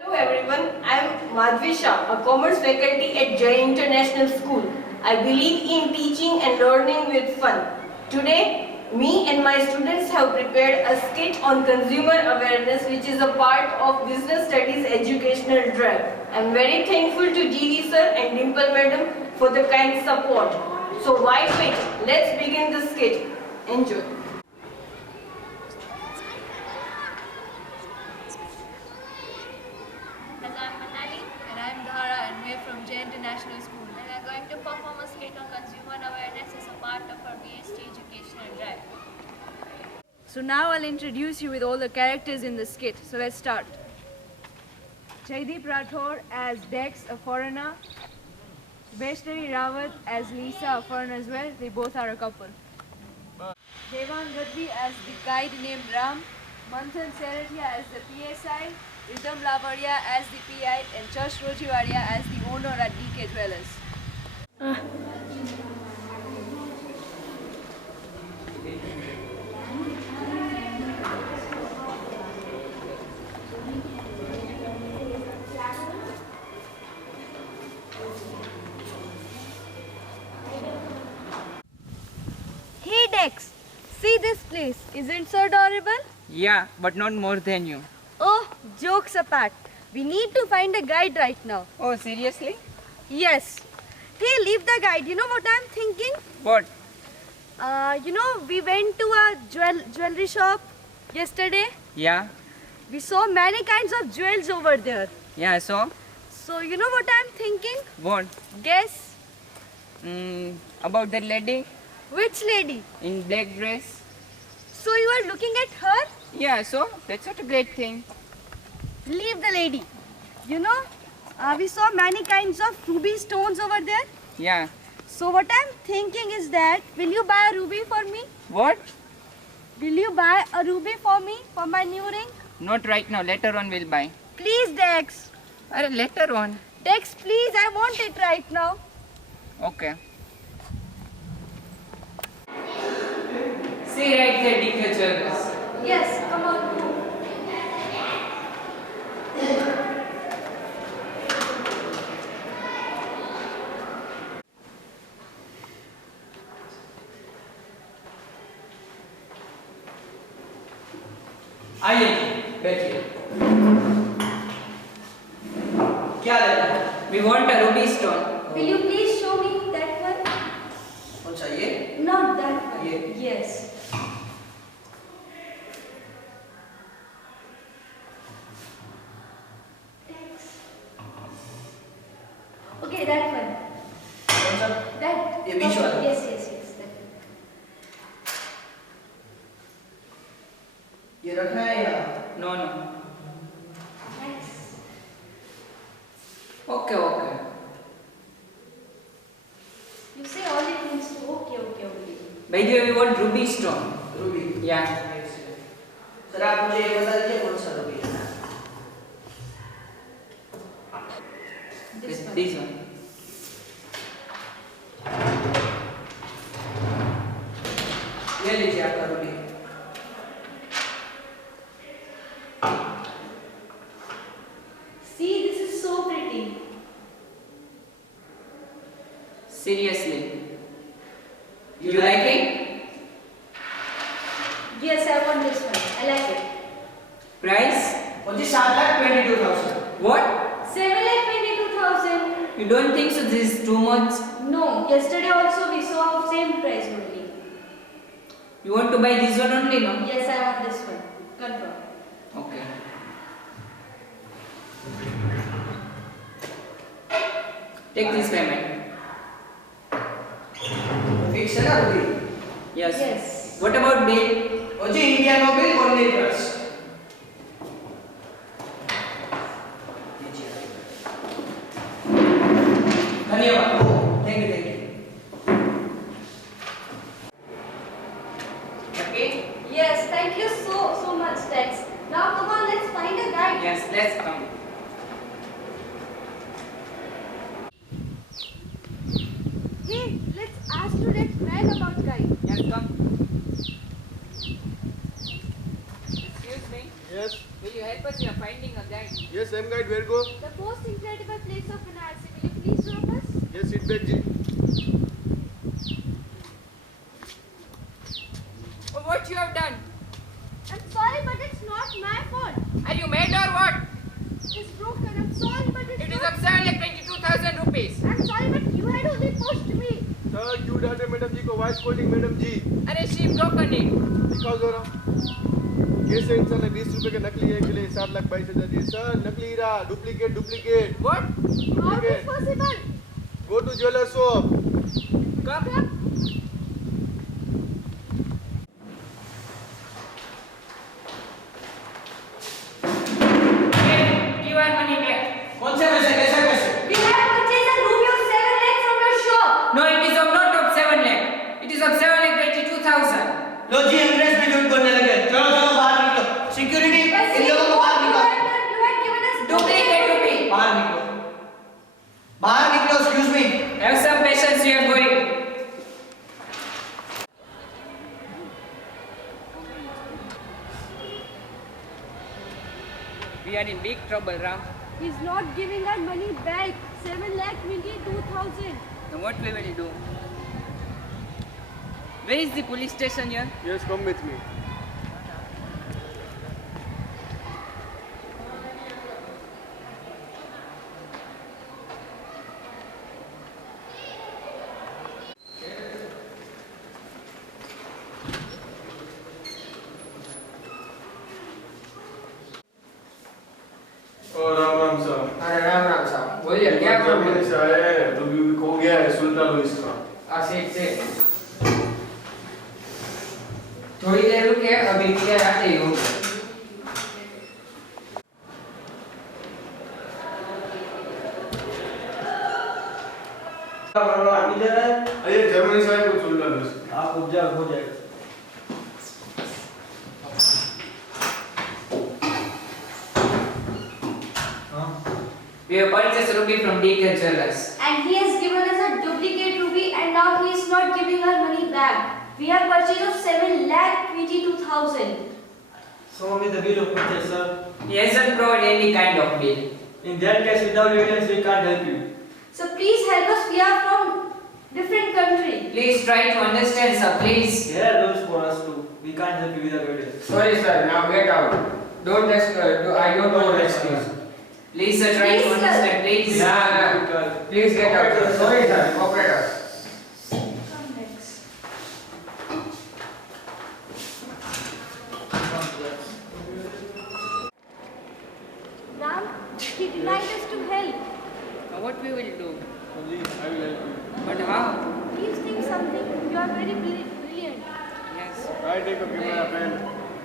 Hello everyone, I am Madhvi Shah, a commerce faculty at Jai International School. I believe in teaching and learning with fun. Today, me and my students have prepared a skit on consumer awareness which is a part of Business Studies educational drive. I am very thankful to GV sir and Dimple madam for the kind support. So why wait? Let's begin the skit. Enjoy. As I'm Manali and I'm Dhara and we're from Jai International School and we're going to perform a skit on consumer awareness as a part of our BST educational drive. So now I'll introduce you with all the characters in the skit. So let's start. Jaideep Rathore as Dex, a foreigner. Vaishnavi Rawat as Lisa, a foreigner as well. They both are a couple. Devan Gadvi as the guide named Ram. Manthan Seratia as the PSI. Ritam Lavaria as the PI and Chash Rojiwaria as the owner at DK Dwellers. Hey Dex, see this place. Isn't it so adorable? Yeah, but not more than you. Oh, jokes apart. We need to find a guide right now. Oh, seriously? Yes. Hey, leave the guide. You know what I'm thinking? What? We went to a jewelry shop yesterday. Yeah? We saw many kinds of jewels over there. Yeah, so? So, you know what I'm thinking? What? Guess. About that lady Which lady? in black dress? So you are looking at her? Yeah, so? That's not a great thing. Leave the lady. We saw many kinds of ruby stones over there. Yeah. So what I'm thinking is that, will you buy a ruby for me? What? Will you buy a ruby for me for my new ring? Not right now, later on we'll buy. Please, Dex. Later on. Dex, please, I want it right now. Okay. See right there, DK Jewelers. Yes, come on. आइए बैठिए क्या लेना है We want a ruby stone. Will you please show me that one? कौन सा ये Not that one. ये? Yes. Dex. Okay, that one. कौन सा That. ये बीच वाला? Yes, yes, yes. That. ये रखना है या No, no. Nice. Okay, okay. You say all the things. Okay, okay, okay. By the way, we want ruby stone. Ruby Yeah. Sir आप मुझे ये बता दीजिए कौन सा रूबी है This one. This one. ले लीजिए आपका Ruby See, this is so pretty. Seriously. You like it? Yes, I want this one. I like it. Price? मुझे 7,22,000 What? 7,22,000. You don't think so this is too much? No, yesterday also we saw same price only. You want to buy this one only, no? Yes, I want this one. Confirm. Okay. Take this payment. Fix है ना Ruby Yes. Yes. What about bill? मुझे Indian mobile only trust धन्यवाद thank you Okay? Yes, thank you so much, Dex. Now come on, let's find a guide. Yes, let's come. Hey, let's ask to that man about guide. Yes, come. Excuse me. Yes. Will you help us? We are finding a guy. guide. Yes, I'm guide. Where go? The most incredible place of Banarsi. Will you please drop us? Yes, sit back, Ji. Oh, what you have done? I'm sorry, but it's not my fault. Are you mad or what? It's broken. I'm sorry, but it's It is not. of 7,22,000 rupees. I'm sorry, but you had only pushed me. Sir, क्यों डांटे madam जी को? Why scolding madam जी? अरे she broken it. दिखाओ जरा। कैसे इंसान ने 20 रुपए के नकली है के लिए 7,22,000 दिए? सर, नकली हीरा, duplicate. What? How is Duplicate. possible? Go to jeweler shop. Come. Hey, give our money back. कौन से पैसे कैसे पैसे? We have purchased a ruby of 7 lakhs from your shop. No, it is of not of 7 lakh. It is of 7,22,000. लो जी अंग्रेज में झूठ बोलने लगे। चलो चलो बाहर निकलो। सिक्योरिटी इन लोगों को बाहर निकालो। You had given us Duplicate rupee. बाहर निकलो। बाहर निकलो, excuse me। Have some patience, we are going. We are in big trouble, Ram. He's not giving our money back. 7,22,000. Now what we will do? Where is the police station here? Yes, come with me. और राम साहब। अरे राम साहब बोलिए क्या जब problem से आए हैं, तो भी खो गया है, सुलटा लो इसका। से थोड़ी देर रुके अभी क्या आते ही हो इधर है। अरे जर्मनी से आए, कुछ सुलटा लो इसका। आप रुक जाओ, हो जाएगा। We have purchased ruby from DK Jewelers. And he has given us a duplicate ruby and now he is not giving our money back. We have purchased of 7,22,000. Show me the bill of purchase, sir. He hasn't provided any kind of bill. In that case, without evidence, we can't help you. So please help us. We are from different country. Please try to understand, sir, please. There are rules for us too. We can't help you without evidence. Sorry, sir. Now get out. Don't I don't want excuse. Please, sir, try to Please, sir. understand, please. Please get out. Sorry, sir. Operator. Ram, he denied us to help. Now what we will do? Only I will help you. But how? Please think something. You are very brilliant. Yes. I take a camera pen,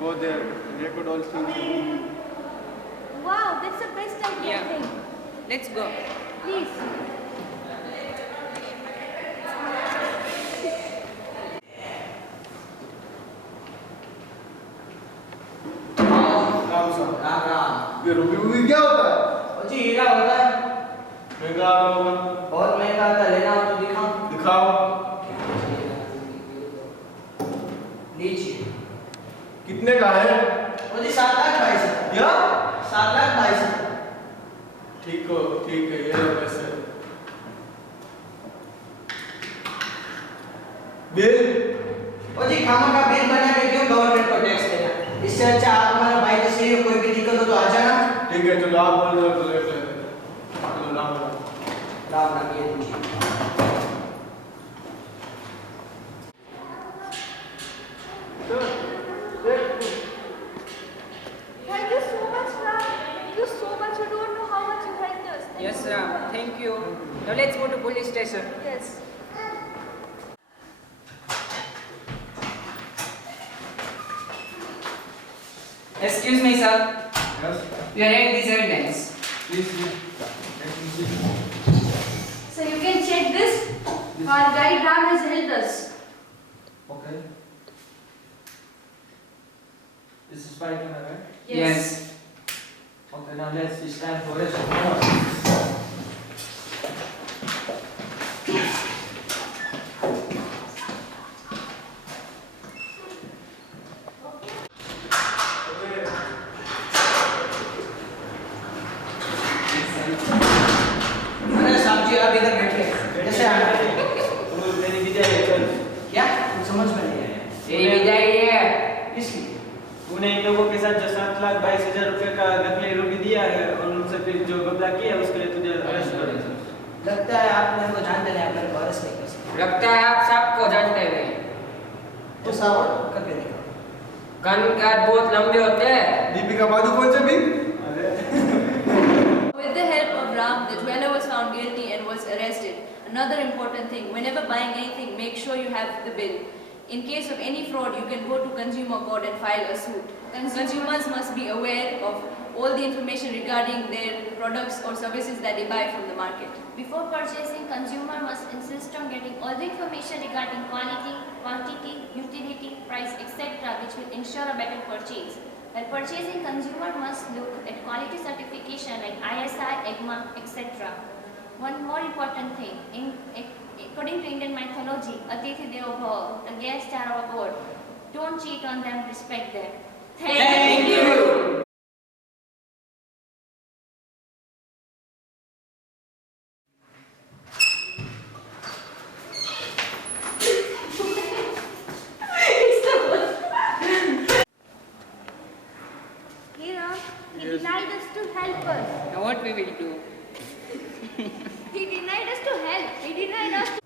go there, and record all things. Wow, that's the best idea. Yeah. Thing. Let's go. Please. Ram साहब। राम राम। ये रुपये क्या होता है? ओ जी हीरा होता है। महंगा आता होगा। बहुत महंगा आता है, लेना हो तो दिखाओ। दिखाओ। लीजिए। कितने का है? ओ जी 7,22,000। या? 7,22,000। ठीक है, ये लो पैसे। बिल? ओ जी खामा का बिल बना के क्यों गवर्नमेंट को टैक्स देना? इससे अच्छा आप हमारा भाई के सही कोई भी दिक्कत हो तो आ जाना। ठीक है, चलो आप बोल दो तो ले लेते हैं। चलो राम राम। राम राम, ये लीजिए। Thank you so much, Ram. Thank you so much. You don't know how much you helped us. Thank Yes, you sir. so much. Thank you. Now let's go to police station. Yes. Excuse me, sir. Yes, We are having this evidence. please. Let me see. So you can check this. Our guide Ram has helped us. Okay. This is spy camera, right? Yes. Okay, now it's time for rest. समझ में नहीं आया। तेरी विदाई है। इसलिए तूने इन लोगों के साथ जो 7,22,000 रुपए का नकली रूबी दिया है और उनसे फिर जो घपला किया उसके लिए तुझे अरेस्ट कर दिया। लगता है आप मेरे को जानते नहीं, आप मेरे को अरेस्ट नहीं कर सकते। लगता है आप सबको जानते हैं। तो सावर करके देखो। कान के हाथ बहुत लंबे होते हैं। दीपिका पादुकोण से भी With the help of Ram, the jeweler was found guilty and was arrested. Another important thing, whenever buying anything, make sure you have the bill. In case of any fraud, you can go to consumer court and file a suit. Consumers must be aware of all the information regarding their products or services that they buy from the market. Before purchasing, consumer must insist on getting all the information regarding quality, quantity, utility, price, etc., which will ensure a better purchase. While purchasing, consumer must look at quality certification like ISI, EGMA, etc. One more important thing, according to Indian mythology, Atithi Devo Bhava, the guests are our God. Don't cheat on them, respect them. Thank you. Hira, he denied us to help us. Now what we will do? He denied us to help. He denied us to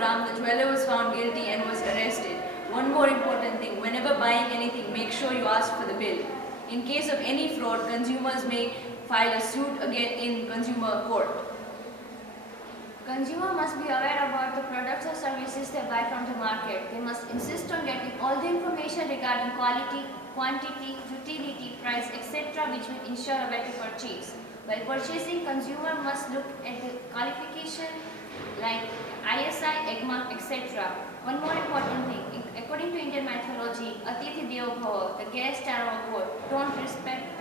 Ram, the jeweler was found guilty and was arrested. One more important thing, whenever buying anything, make sure you ask for the bill. In case of any fraud, consumers may file a suit again in consumer court. Consumer must be aware about the products or services they buy from the market. They must insist on getting all the information regarding quality, quantity, utility, price, etc., which will ensure a better purchase. While purchasing, consumer must look at the qualification like ISI, EGMA, etc. One more important thing, according to Indian mythology, Atithi Devo Bhava, the guests are our God. Don't respect